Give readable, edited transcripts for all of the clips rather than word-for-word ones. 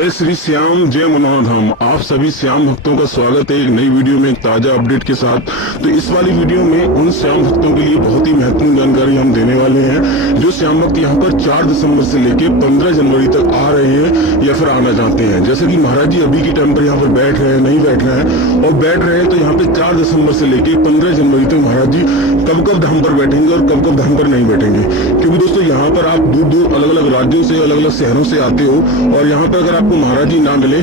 जय श्री श्याम, जय मनोहर धाम। आप सभी श्याम भक्तों का स्वागत है एक नई वीडियो में, एक ताजा अपडेट के साथ। तो इस वाली वीडियो में उन श्याम भक्तों के लिए बहुत ही महत्वपूर्ण जानकारी हम देने वाले हैं जो श्याम भक्त यहाँ पर 4 दिसंबर से लेके 15 जनवरी तक आ रहे हैं या फिर आना चाहते हैं। जैसे कि महाराज जी अभी के टाइम पर यहाँ पर बैठ रहे हैं, नहीं बैठ रहे हैं, और बैठ रहे हैं तो यहाँ पे 4 दिसंबर से लेके 15 जनवरी तक महाराज जी कब कब धाम पर बैठेंगे और कब कब धाम पर नहीं बैठेंगे। क्योंकि दोस्तों यहाँ पर आप दूर दूर अलग अलग राज्यों से, अलग अलग शहरों से आते हो, और यहाँ पर अगर आपको महाराज जी ना मिले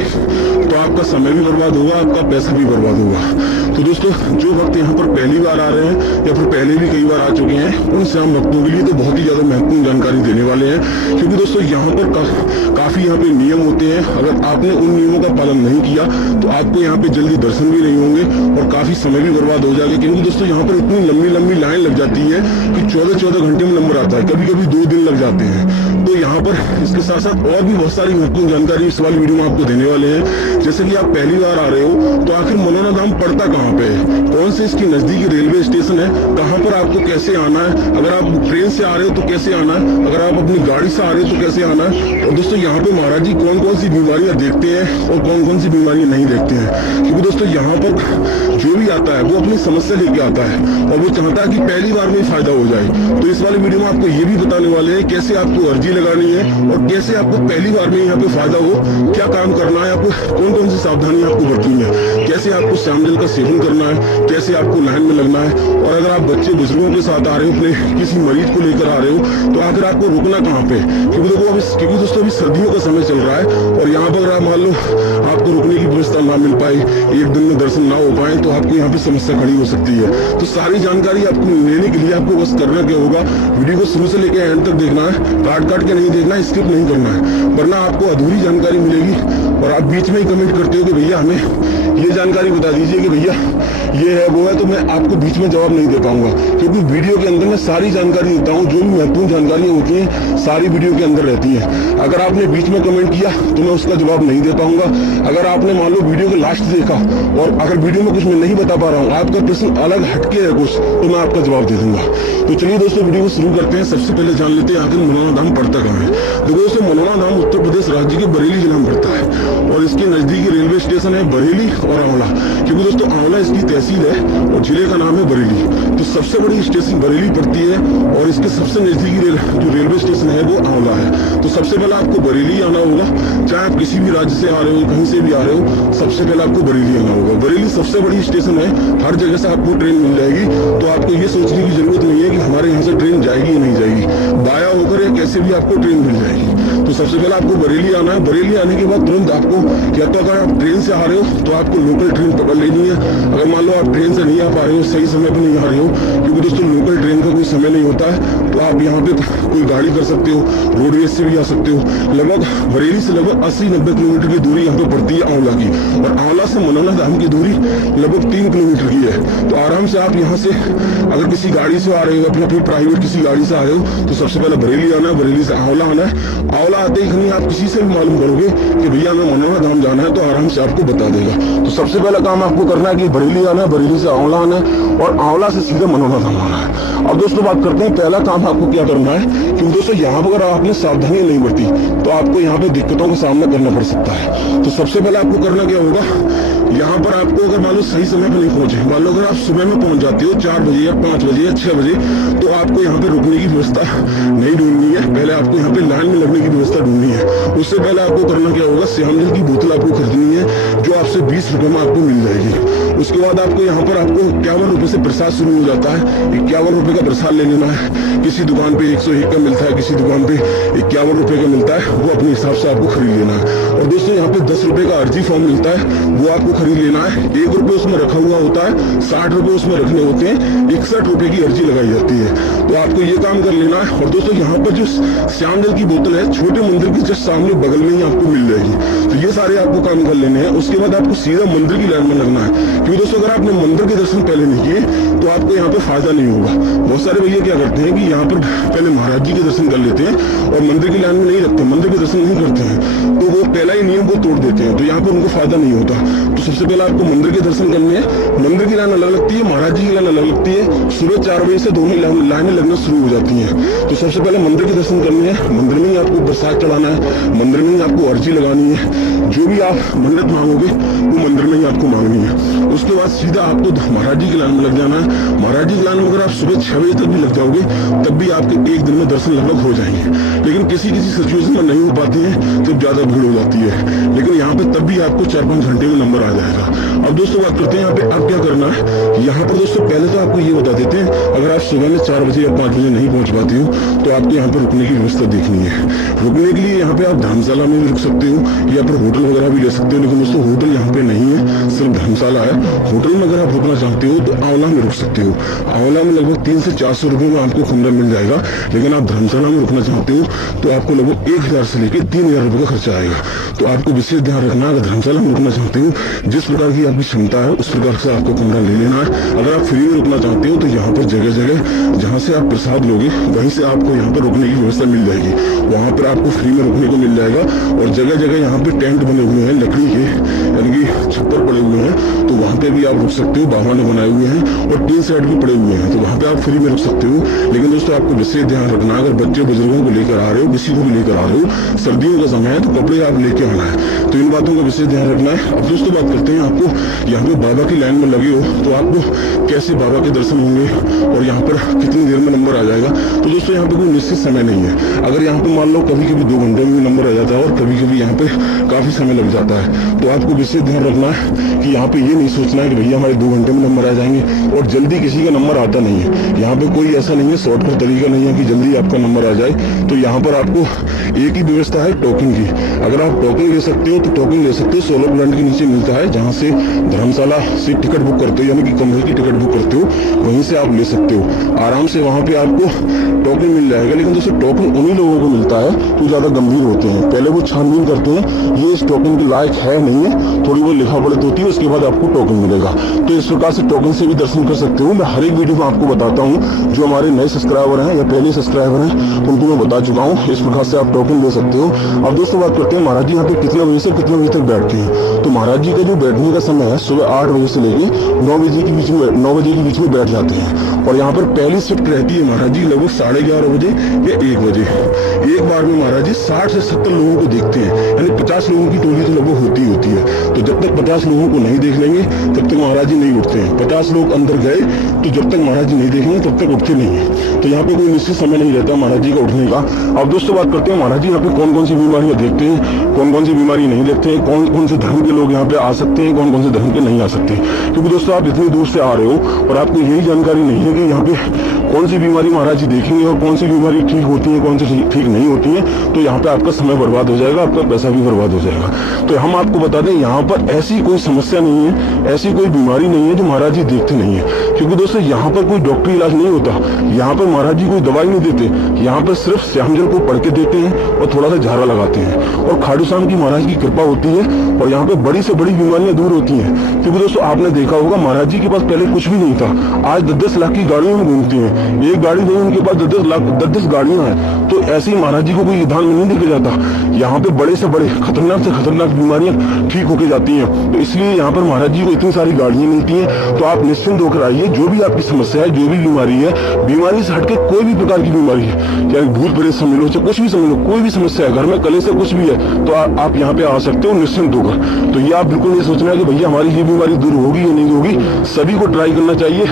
तो आपका समय भी बर्बाद होगा, आपका पैसा भी बर्बाद होगा। तो दोस्तों जो भक्त यहाँ पर पहली बार आ रहे हैं या फिर पहले भी कई बार आ चुके हैं, उन श्याम भक्तों के लिए तो बहुत ही ज्यादा महत्वपूर्ण जानकारी देने वाले हैं। क्योंकि दोस्तों यहाँ पर काफी यहाँ पे नियम होते हैं। अगर आपने उन नियमों का पालन नहीं किया तो आपको यहाँ पे जल्दी दर्शन भी नहीं होंगे और काफी समय भी बर्बाद हो जाएगा। क्योंकि दोस्तों यहाँ पर इतनी लंबी लंबी लाइन लग जाती है कि 14-14 घंटे में नंबर आता है, कभी कभी 2 दिन लग जाते हैं। तो यहाँ पर इसके साथ साथ और भी बहुत सारी महत्वपूर्ण जानकारी इस वाली वीडियो में आपको देने वाले हैं। जैसे कि आप पहली बार आ रहे हो तो आखिर मनोना धाम पड़ता कहाँ पे है, कौन से इसकी नजदीकी रेलवे स्टेशन है, कहाँ पर आपको कैसे आना है, अगर आप ट्रेन से आ रहे हो तो कैसे आना है, अगर आप अपनी गाड़ी से आ रहे हो तो कैसे आना है, और दोस्तों यहाँ पे महाराज जी कौन कौन सी बीमारियां देखते हैं और कौन कौन सी बीमारियां नहीं देखते हैं। क्योंकि दोस्तों यहाँ पर जो भी आता है वो अपनी समस्या लेके आता है और वो चाहता है कि पहली बार में फायदा हो जाए। तो इस वाली वीडियो में आपको ये भी बताने वाले हैं कैसे आपको अर्जी लगानी है और कैसे आपको पहली बार में यहाँ पे फायदा हो, क्या काम करना है, आपको कौन कौन सी सावधानियां आपको बरतनी है, कैसे आपको श्याम जल का सेवन करना है, कैसे आपको लाइन में लगना है, और अगर आप बच्चे बुजुर्गों के साथ आ रहे हो, अपने किसी मरीज को लेकर आ रहे हो, तो आखिर आपको रुकना कहाँ पे। क्योंकि देखो क्योंकि दोस्तों अभी सर्दियों का समय चल रहा है और यहाँ पर अगर मान लो आपको रुकने की व्यवस्था ना मिल पाए, एक दिन में दर्शन ना हो पाए, तो आपको यहाँ पे समस्या खड़ी हो सकती है। तो सारी जानकारी आपको लेने के लिए आपको बस करना क्या होगा, वीडियो को शुरू से लेकर एंड तक देखना है, काट काट के नहीं देखना है, स्किप नहीं करना है, वरना आपको अधूरी जानकारी मिलेगी और आप बीच में ही कमेंट करते हो कि भैया हमें ये जानकारी बता दीजिए कि भैया ये है वो है, तो मैं आपको बीच में जवाब नहीं दे पाऊंगा। क्योंकि वीडियो के अंदर मैं सारी जानकारी देता हूँ, जो भी महत्वपूर्ण जानकारियां होती हैं सारी वीडियो के अंदर रहती हैं। अगर आपने बीच में कमेंट किया तो मैं उसका जवाब नहीं दे पाऊंगा। अगर आपने मान लो वीडियो के लास्ट देखा और अगर वीडियो में कुछ मैं नहीं बता पा रहा हूँ, आपका प्रश्न अलग हटके है कुछ, तो मैं आपका जवाब दे दूंगा। तो चलिए दोस्तों वीडियो को शुरू करते हैं। सबसे पहले जान लेते हैं आखिर मनोना धाम पड़ता कहाँ है। देखो दोस्तों मनोना धाम उत्तर प्रदेश राज्य के बरेली जिला में पड़ता है और इसके नजदीकी रेलवे स्टेशन है बरेली और आंवला। क्योंकि दोस्तों आंवला इसकी तहसील है और जिले का नाम है बरेली। तो सबसे बड़ी स्टेशन बरेली पड़ती है और इसके सबसे नजदीकी जो रेलवे स्टेशन है वो आंवला है। तो सबसे पहले आपको बरेली आना होगा, चाहे आप किसी भी राज्य से आ रहे हो, कहीं से भी आ रहे हो, सबसे पहले आपको बरेली आना होगा। बरेली सबसे बड़ी स्टेशन है, हर जगह से आपको ट्रेन मिल जाएगी। तो आपको ये सोचने की जरूरत नहीं है कि हमारे यहाँ से ट्रेन जाएगी या नहीं जाएगी, बाया होकर या कैसे भी आपको ट्रेन मिल जाएगी। तो सबसे पहले आपको बरेली आना है। बरेली आने के बाद तुरंत आपको या तो अगर आप ट्रेन से आ रहे हो तो आपको लोकल ट्रेन पकड़ लेनी है। अगर मान लो आप ट्रेन से नहीं आ पा रहे हो, सही समय पर नहीं आ रहे हो, क्योंकि दोस्तों लोकल ट्रेन का कोई समय नहीं होता है, तो आप यहाँ पे कोई गाड़ी कर सकते हो, रोडवेज से भी आ सकते हो। लगभग बरेली से लगभग 80-90 किलोमीटर की दूरी यहाँ पे पड़ती है आंवला की, और आंवला से मनोना धाम की दूरी लगभग 3 किलोमीटर की है। तो आराम से आप यहाँ से अगर किसी गाड़ी से आ रहे हो, अपना फिर प्राइवेट किसी गाड़ी से आ रहे हो, तो सबसे पहले बरेली आना है, बरेली से आंवला आना है। आंवला आते ही कहीं आप किसी से भी मालूम करोगे कि भैया हमें मनोना धाम जाना है, तो आराम से आपको बता देगा। तो सबसे पहला काम आपको करना है कि बरेली आना है, बरेली से आंवला आना है और आंवला से सीधे मनोना धाम आना है। अब दोस्तों बात करते हैं पहला काम आपको क्या करना है। क्योंकि दोस्तों यहाँ पर अगर आपने सावधानियां नहीं बरती तो आपको यहाँ पे दिक्कतों का सामना करना पड़ सकता है। तो सबसे पहले आपको करना क्या होगा, यहाँ पर आपको अगर मान लो सही समय पर नहीं पहुंचे, मान लो अगर आप सुबह में पहुंच जाते हो 4 बजे या 5 बजे या 6 बजे, तो आपको यहाँ पे रुकने की व्यवस्था नहीं ढूंढनी है। पहले आपको यहाँ पे लाइन में लगने की व्यवस्था ढूंढनी है। उससे पहले आपको करना क्या होगा, श्याम जल की बोतल आपको खरीदनी है, जो आपसे 20 रुपए में आपको मिल जाएगी। उसके बाद आपको यहाँ पर आपको 51 रुपए से प्रसाद शुरू हो जाता है। 51 रुपए का प्रसाद ले लेना है। किसी दुकान पे 101 का मिलता है, किसी दुकान पे 51 रुपए का मिलता है, वो अपने हिसाब से आपको खरीद लेना है। और दोस्तों यहाँ पे 10 रुपए का अर्जी फॉर्म मिलता है, वो आपको खरीद लेना है। 1 रुपए उसमें रखा हुआ होता है, 60 रुपए उसमें रखने होते हैं, 61 रुपए की अर्जी लगाई जाती है। तो आपको ये काम कर लेना है। और दोस्तों यहाँ पर जो श्याम जल की बोतल है छोटे मंदिर के जस्ट सामने बगल में ही आपको मिल जाएगी। तो ये सारे आपको काम कर लेने हैं, उसके बाद आपको सीधा मंदिर की लाइन में लगना है। क्योंकि दोस्तों अगर आपने मंदिर के दर्शन पहले नहीं किए तो आपको यहाँ पे फायदा नहीं होगा। बहुत सारे भैया क्या करते हैं कि यहाँ पर पहले महाराज जी के दर्शन कर लेते हैं और मंदिर की लाइन में नहीं लगते, मंदिर के दर्शन नहीं करते हैं, तो वो पहला ही नियम को तोड़ देते हैं, तो यहाँ पर उनको फायदा नहीं होता। तो सबसे पहले आपको मंदिर के दर्शन करने हैं। मंदिर की लाइन अलग लगती है, महाराज जी की लाइन अलग लगती है। सुबह 4 बजे से दोनों लाइनें लगना शुरू हो जाती हैं। तो सबसे पहले मंदिर के दर्शन करने हैं। मंदिर में ही आपको प्रसाद चढ़ाना है, मंदिर में ही आपको अर्जी लगानी है। जो भी आप मन्नत मांगोगे वो मंदिर में ही आपको मांगनी है। उसके बाद सीधा आपको महाराज जी की लाइन में लग जाना है। महाराज जी की लाइन में अगर आप सुबह 6 बजे तक भी लग जाओगे तब भी आपके एक दिन में दर्शन लगभग हो जाएंगे। लेकिन किसी किसी सिचुएशन में नहीं हो पाती है तो ज्यादा भीड़ हो जाती है, लेकिन यहाँ पे तब भी आपको 4-5 घंटे में नंबर आ जाएगा। अब दोस्तों बात करते हैं यहाँ पे आप क्या करना है। यहाँ पर दोस्तों पहले तो आपको ये बता देते हैं, अगर आप सुबह में 4 बजे या 5 बजे नहीं पहुंच पाती हो तो आपको यहाँ पे रुकने की व्यवस्था देखनी है। रुकने के लिए यहाँ पे आप धर्मशाला में भी रुक सकते हो या फिर होटल वगैरह भी ले सकते हो, लेकिन दोस्तों होटल यहाँ पे नहीं है, सिर्फ धर्मशाला है। होटल में अगर आप रुकना चाहते हो तो आंवला में रुक सकते हो। आंवला में लगभग 300 से 400 रुपए में आपको कमरा मिल जाएगा। लेकिन आप धर्मशाला में रुकना चाहते हो तो आपको लगभग 1000 से लेकर 3000 रुपए का खर्चा आएगा। तो आपको विशेष ध्यान रखना, अगर धर्मशाला में रुकना चाहते हो जिस प्रकार की आपकी क्षमता है उस प्रकार से आपको कमरा ले लेना है। अगर आप फ्री में रुकना चाहते हो तो यहाँ पर जगह जगह जहाँ से आप प्रसाद लोगे वहीं से आपको यहाँ पर रुकने की व्यवस्था मिल जाएगी। वहाँ पर आपको फ्री में रुकने को मिल जाएगा। और जगह जगह यहाँ पे टेंट बने हुए हैं लकड़ी के, यानी कि छप्पर पड़े हुए हैं, तो वहाँ पे भी आप रुक सकते हो। बाबा ने बनाए हुए हैं और 3 सेट भी पड़े हुए हैं, तो वहाँ पे आप फ्री में रुक सकते हो। लेकिन दोस्तों आपको विशेष ध्यान रखना, अगर बच्चे बुजुर्गों को लेकर आ रहे हो, किसी को भी लेकर आ रहे हो, सर्दियों का समय है तो कपड़े आप लेके आना है। तो इन बातों का विशेष ध्यान रखना है। अब दोस्तों बात करते हैं, आपको यहाँ पे बाबा की लाइन में लगे हो तो आपको कैसे बाबा के दर्शन होंगे और यहाँ पर कितनी देर में नंबर आ जाएगा। तो दोस्तों यहाँ पे कोई निश्चित समय नहीं है। अगर यहाँ पे मान लो कभी कभी 2 घंटे में नंबर आ जाता है और कभी कभी यहाँ पे काफी समय लग जाता है, तो आपको विशेष ध्यान रखना है कि यहाँ पे ये नहीं सोचना है कि भैया हमारे 2 घंटे में नंबर आ जाएंगे। और जल्दी किसी का नंबर आता नहीं है। यहाँ पे कोई ऐसा नहीं है, शॉर्टकट तरीका नहीं है कि जल्दी आपका नंबर आ जाए। तो यहाँ पर आपको एक ही व्यवस्था है टोकन की। अगर आप टोकन ले सकते हो तो टोकन ले सकते हो। 16 प्लांट के नीचे मिलता है, जहाँ से धर्मशाला से टिकट बुक करते हो, यानी कि कमरे की टिकट बुक करते हो, वहीं से आप ले सकते हो आराम से। वहाँ पे आपको टोकन मिल जाएगा। लेकिन दोस्तों टोकन उन्हीं लोगों को मिलता है जो ज्यादा गंभीर होते हैं। पहले वो छानबीन करते हैं, ये इस टोकन के लायक है नहीं है, थोड़ी बहुत लिखा पढ़त होती है, उसके बाद आपको टोकन मिलेगा। तो इस प्रकार से टोकन से भी दर्शन कर सकते हो। मैं हर एक वीडियो में आपको बताता हूँ। जो हमारे नए सब्सक्राइबर हैं या पहले सब्सक्राइबर हैं उनको मैं बता चुका हूँ। इस प्रकार से आप टोकन ले सकते हो। अब दोस्तों बात करते हैं महाराज जी यहाँ पे कितने बजे से कितने बजे तक बैठते हैं। तो महाराज जी का जो बैठने का समय है सुबह 8 बजे से लेके 9 बजे के बीच में बैठ जाते हैं। और यहाँ पर पहली शिफ्ट रहती है महाराज जी लगभग 11:30 बजे या 1 बजे। एक बार में महाराज जी 60 से 70 लोगों को देखते हैं, यानी 50 लोगों की टोली तो लगभग होती है। तो जब तक 50 लोगों को नहीं देख लेंगे तब तक महाराज जी नहीं उठते हैं। 50 लोग अंदर गए तो जब तक महाराज जी नहीं देखेंगे तब तक उठते नहीं है। तो यहाँ पे कोई निश्चित समय नहीं रहता महाराज जी का उठने का। अब दोस्तों बात करते हैं महाराज जी यहाँ पे कौन कौन सी बीमारियां देखते हैं, कौन कौन सी बीमारी नहीं देखते हैं, कौन कौन से धर्म के लोग यहाँ पे आ सकते हैं, कौन कौन से धर्म के नहीं आ सकते। क्योंकि दोस्तों आप इतनी दूर से आ रहे हो और आपको यही जानकारी नहीं है कि यहाँ पे कौन सी बीमारी महाराज जी देखेंगे और कौन सी बीमारी ठीक होती है, कौन सी ठीक नहीं होती है। तो यहाँ पे आपका समय बर्बाद हो जाएगा, आपका पैसा भी बर्बाद हो जाएगा। तो हम आपको बता दें यहाँ पर ऐसी कोई समस्या नहीं है, ऐसी कोई बीमारी नहीं है जो महाराज जी देखते नहीं है। क्योंकि दोस्तों यहाँ पर कोई डॉक्टरी इलाज नहीं होता, यहाँ पर महाराज जी कोई दवाई नहीं देते, यहाँ पर सिर्फ श्याम जल को पढ़ के देते हैं और थोड़ा सा झारा लगाते हैं। और खाटू श्याम की महाराज की कृपा होती है और यहाँ पे बड़ी से बड़ी बीमारियां दूर होती हैं। क्योंकि दोस्तों आपने देखा होगा महाराज जी के पास पहले कुछ भी नहीं था, आज 10-10 लाख की गाड़ियों में घूमती हैं। एक गाड़ी नहीं, उनके पास 10-10 गाड़ियां हैं। तो ऐसे ही महाराज जी को कोई धान में नहीं देखा जाता। यहाँ पे बड़े से बड़े खतरनाक से खतरनाक बीमारियां ठीक होके जाती हैं। तो इसलिए यहाँ पर महाराज जी को इतनी सारी गाड़ियां मिलती हैं। तो आप निश्चिंत होकर आइए, जो भी आपकी समस्या है, जो भी बीमारी है, बीमारी से हटके कोई भी प्रकार की बीमारी है, चाहे भूत प्रेत समझ लो, चाहे कुछ भी समझ लो, कोई भी समस्या है, घर में कलेश से कुछ भी है, तो आप यहाँ पे आ सकते हो निश्चिंत होकर। तो ये आप बिल्कुल नहीं सोचना है कि भैया हमारी ये बीमारी दूर होगी या नहीं होगी। सभी को ट्राई करना चाहिए,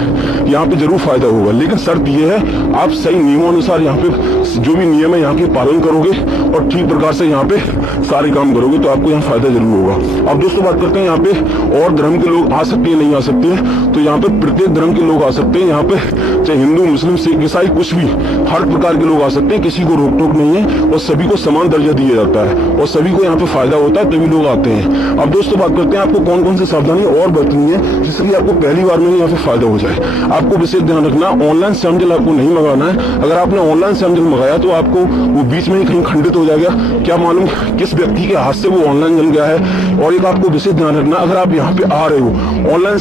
यहाँ पे जरूर फायदा होगा। लेकिन शर्त ये है आप सही नियमानुसार यहाँ पे जो भी नियम है यहाँ के पालन करोगे और ठीक प्रकार से यहाँ पे सारे काम करोगे तो आपको यहाँ फायदा जरूर होगा। अब दोस्तों बात करते हैं यहाँ पे और धर्म के लोग आ सकते हैं नहीं आ सकते हैं। तो यहाँ पे प्रत्येक धर्म के लोग आ सकते हैं। यहाँ पे चाहे हिंदू मुस्लिम सिख ईसाई कुछ भी, हर प्रकार के लोग आ सकते हैं, किसी को रोक टोक नहीं है और सभी को समान दर्जा दिया जाता है और सभी को यहाँ पे फायदा होता है, तभी लोग आते हैं। अब दोस्तों बात करते हैं आपको कौन कौन सी सावधानी और बरतनी है जिससे कि आपको पहली बार में यहाँ पे फायदा हो जाए। आपको विशेष ध्यान रखना, ऑनलाइन श्याम जल आपको नहीं मंगाना है। अगर आपने ऑनलाइन श्याम जल मंगाया तो आपको वो बीच में ही कहीं खंडित हो जाएगा, क्या मालूम किस व्यक्ति के हाथ से वो ऑनलाइन जल गया है। और एक आपको विशेष ध्यान रखना, अगर आप यहाँ पे आ रहे हो ऑनलाइन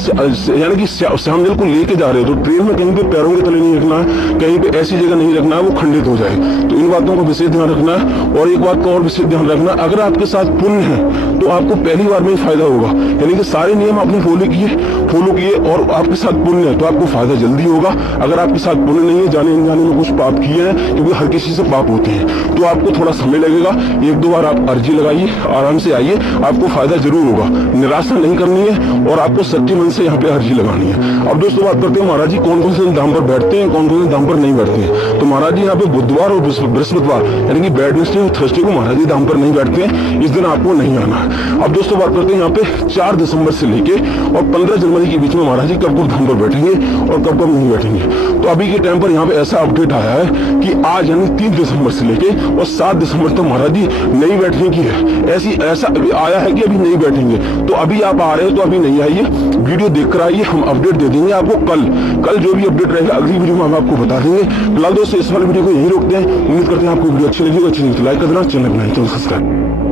यानी कि श्याम जल को लेके जा रहे हो तो ट्रेन में कहीं पे पैरों के तले नहीं रखना है, कहीं पे ऐसी जगह नहीं रखना है वो खंडित हो जाए। तो इन बातों का विशेष ध्यान रखना है। और एक बात का और विशेष ध्यान रखना, अगर आपके साथ पुण्य है तो आपको पहली बार में ही फायदा होगा, यानी कि सारे नियम आपने फॉलो किए और आपके साथ पुण्य है तो आपको फायदा जल्दी होगा। अगर आपके साथ पुण्य नहीं है, जाने अनजाने में कुछ पाप किए हैं, क्योंकि हर किसी से पाप होते हैं, तो आपको थोड़ा समय लगेगा। 1-2 बार आप अर्जी लगाइए, आराम से आइए, आपको फायदा जरूर होगा। निराशा नहीं करनी है और आपको सच्चे मन से यहाँ पे अर्जी लगानी है। अब दोस्तों बात करते हैं महाराज जी कौन कौन से धाम पर बैठते हैं, कौन कौन से धाम पर नहीं बैठते हैं। तो महाराज जी यहाँ पे बुधवार और बृहस्पतिवार यानी कि वेडनेसडे और थर्सडे को महाराज जी धाम पर नहीं बैठते हैं, इस दिन आपको नहीं आना है। अब दोस्तों बात करते हैं यहाँ पे 4 दिसंबर से लेके और 15 जनवरी के बीच में महाराज जी कब धाम पर बैठेंगे और कब नहीं बैठेंगे। तो अभी के टाइम पर यहाँ पे ऐसा अपडेट आया है कि आज यानी 3 दिसंबर से लेके और 7 दिसंबर तक महाराज जी नहीं बैठने की है। ऐसा आया है कि अभी नहीं बैठेंगे। तो अभी आप आ रहे हो तो अभी नहीं आइए, वीडियो देखकर आइए, हम अपडेट दे देंगे आपको कल जो भी अपडेट रहेगा अगली वीडियो में हम आपको बता देंगे। फिलहाल दोस्तों इस वाले वीडियो को यहीं रोकते हैं। उम्मीद करते हैं आपको वीडियो अच्छी लगी तो लाइक कर देना, चैनल बनाए तो सब्सक्राइब।